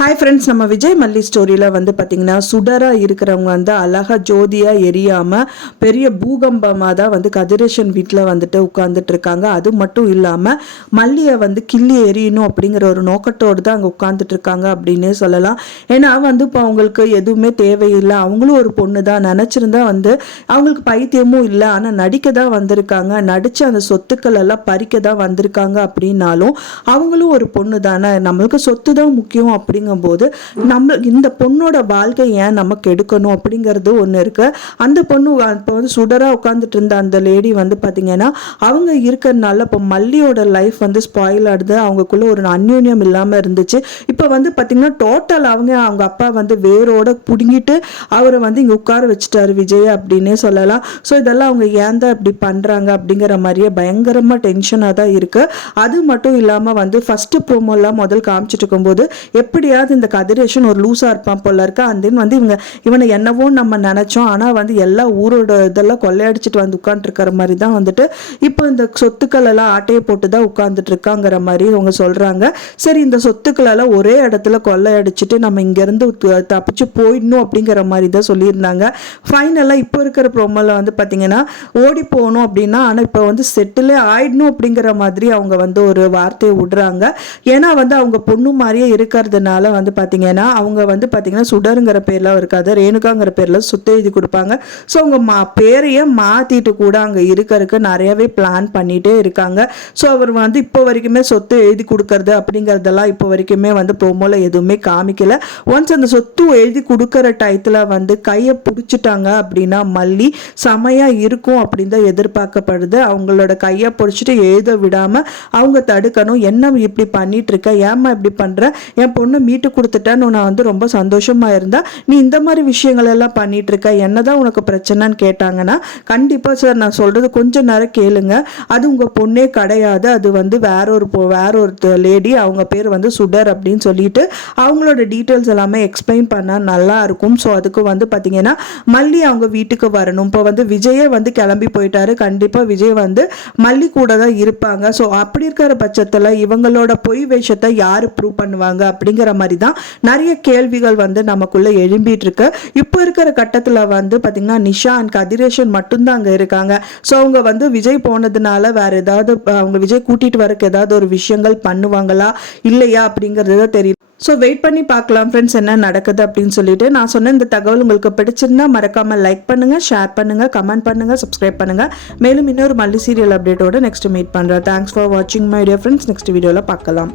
Hi friends, நம்ம விஜய் மல்லி ஸ்டோரியில் வந்து பார்த்திங்கன்னா சுடராக இருக்கிறவங்க வந்து அழகாக ஜோதியாக எரியாமல் பெரிய பூகம்பமாக தான் வந்து கதிரேஷன் வீட்டில் வந்துட்டு உட்காந்துட்டு இருக்காங்க. அது மட்டும் இல்லாமல் மல்லியை வந்து கிள்ளி எரியணும் அப்படிங்கிற ஒரு நோக்கத்தோடு தான் அங்கே உட்காந்துட்டு இருக்காங்க அப்படின்னே சொல்லலாம். ஏன்னா வந்து இப்போ அவங்களுக்கு எதுவுமே தேவையில்லை, அவங்களும் ஒரு பொண்ணு தான் நினச்சிருந்தா வந்து அவங்களுக்கு பைத்தியமும் இல்லை, ஆனால் நடிக்க தான் வந்திருக்காங்க, நடித்து அந்த சொத்துக்கள் எல்லாம் பறிக்க தான் வந்திருக்காங்க. அப்படின்னாலும் அவங்களும் ஒரு பொண்ணு தானே, நம்மளுக்கு சொத்து தான் முக்கியம் அப்படிங்க போது நம்ம இந்த பொண்ணோட வாழ்க்கை ஏன் நமக்கு எடுக்கணும் அப்படிங்கிறது ஒன்று இருக்கு. அந்த பொண்ணு இப்போ வந்து சுடரா உட்காந்துட்டு இருந்த அந்த லேடி வந்து பார்த்தீங்கன்னா அவங்க இருக்கிறதுனால இப்போ மல்லியோட லைஃப் வந்து ஸ்பாயில் ஆடுது, அவங்களுக்குள்ள ஒரு அந்யோன்யம் இல்லாமல் இருந்துச்சு. இப்போ வந்து பார்த்தீங்கன்னா டோட்டல் அவங்க அப்பா வந்து வேரோட பிடுங்கிட்டு அவரை வந்து இங்கே உட்கார வச்சுட்டாரு விஜய் அப்படின்னே சொல்லலாம். ஸோ இதெல்லாம் அவங்க ஏன் தான் இப்படி பண்ணுறாங்க அப்படிங்கிற மாதிரியே பயங்கரமாக டென்ஷனாக தான் இருக்கு. அது மட்டும் இல்லாமல் வந்து ஃபர்ஸ்ட் ப்ரோமோலாம் முதல் காமிச்சிட்டு இருக்கும்போது எப்படியாவது இந்த கதிரேஷன் ஒரு லூஸா இருப்பான் போல இருக்கா, அந்த வந்து இவனை என்னவோ நம்ம நினைச்சோம், ஆனா வந்து எல்லா ஊரோட இதெல்லாம் கொள்ளையடிச்சிட்டு வந்து உட்காந்துட்டு இருக்கிற மாதிரி தான் வந்துட்டு இப்போ இந்த சொத்துக்கள் எல்லாம் ஆட்டையை போட்டு தான் உட்காந்துட்டு இருக்காங்கிற மாதிரி அவங்க சொல்றாங்க. சரி, இந்த சொத்துக்கள் எல்லாம் ஒரே இடத்துல கொள்ளையடிச்சிட்டு நம்ம இங்க இருந்து தப்பிச்சு போயிடணும் அப்படிங்கிற மாதிரி தான் சொல்லியிருந்தாங்க. ஃபைனலா இப்போ இருக்கிற ப்ரோமோல வந்து பாத்தீங்கன்னா ஓடி போகணும் அப்படின்னா, ஆனா இப்போ வந்து செட்டிலே ஆயிடணும் அப்படிங்கிற மாதிரி அவங்க வந்து ஒரு வார்த்தையை விடுறாங்க. ஏன்னா வந்து அவங்க பொண்ணு மாதிரியே இருக்கிறதுனால வந்து பார்த்தீங்கன்னா அவங்க வந்து பார்த்தீங்கன்னா சுடருங்கிற பேரில் இருக்காது, ரேணுகாங்கிற பேரில் சொத்து எழுதி கொடுப்பாங்க. ஸோ அவங்க பேரையே மாற்றிட்டு கூட அங்கே இருக்கிறதுக்கு நிறையவே பிளான் பண்ணிகிட்டே இருக்காங்க. ஸோ அவர் வந்து இப்போ வரைக்குமே சொத்து எழுதி கொடுக்கறது அப்படிங்கிறதெல்லாம் இப்போ வரைக்குமே வந்து ப்ரோமோவில் எதுவுமே காமிக்கல. ஒன்ஸ் அந்த சொத்து எழுதி கொடுக்குற டயத்தில் வந்து கையை பிடிச்சிட்டாங்க அப்படின்னா மல்லி செமையாக இருக்கும் அப்படின்னு தான் எதிர்பார்க்கப்படுது. அவங்களோட கையை பிடிச்சிட்டு எழுத விடாமல் அவங்க தடுக்கணும். என்ன இப்படி பண்ணிட்டு இருக்க, ஏமா இப்படி பண்ணுற, என் பொண்ணு மீட்டு கொடுத்துட்டேன்னு நான் வந்து ரொம்ப சந்தோஷமா இருந்தா நீ இந்த மாதிரி விஷயங்கள் எல்லாம் பண்ணிட்டு இருக்க, என்னதான் உனக்கு பிரச்சனைன்னு கேட்டாங்கன்னா கண்டிப்பா சார் நான் சொல்றது கொஞ்சம் நேரம் கேளுங்க, அது உங்க பொண்ணே கிடையாது, அது வந்து வேற ஒரு லேடி, அவங்க பேர் வந்து சுடர் அப்படின்னு சொல்லிட்டு அவங்களோட டீட்டெயில்ஸ் எல்லாமே எக்ஸ்பிளைன் பண்ணா நல்லா இருக்கும். ஸோ அதுக்கு வந்து பார்த்தீங்கன்னா மல்லி அவங்க வீட்டுக்கு வரணும். இப்போ வந்து விஜயே வந்து கிளம்பி போயிட்டாரு, கண்டிப்பா விஜய் வந்து மல்லி கூட தான் இருப்பாங்க. ஸோ அப்படி இருக்கிற பட்சத்தில் இவங்களோட பொய் வேஷத்தை யாரு ப்ரூவ் பண்ணுவாங்க அப்படிங்கிற மாதிரி தான் நிறைய கேள்விகள் வந்து நமக்குள்ள எழும்பிட்டு இருக்கு. இப்போ இருக்கிற கட்டத்தில் வந்து பார்த்தீங்கன்னா நிஷா அண்ட் கதிரேஷன் மட்டும்தான் அங்கே இருக்காங்க. ஸோ அவங்க வந்து விஜய் போனதுனால வேற ஏதாவது அவங்க விஜய் கூட்டிட்டு வரக்கு ஏதாவது ஒரு விஷயங்கள் பண்ணுவாங்களா இல்லையா அப்படிங்கிறது தான் தெரியும். ஸோ வெயிட் பண்ணி பார்க்கலாம் ஃப்ரெண்ட்ஸ் என்ன நடக்குது அப்படின்னு சொல்லிட்டு. நான் சொன்ன இந்த தகவல் உங்களுக்கு பிடிச்சிருந்தா மறக்காம லைக் பண்ணுங்க, ஷேர் பண்ணுங்க, கமெண்ட் பண்ணுங்க, சப்ஸ்கிரைப் பண்ணுங்க. மேலும் இன்னொரு மல்லி சீரியல் அப்டேட்டோட நெக்ஸ்ட் மீட் பண்றேன். தேங்க்ஸ் ஃபார் வாட்சிங் மை டியர் ஃப்ரெண்ட்ஸ். நெக்ஸ்ட் வீடியோவில் பார்க்கலாம்.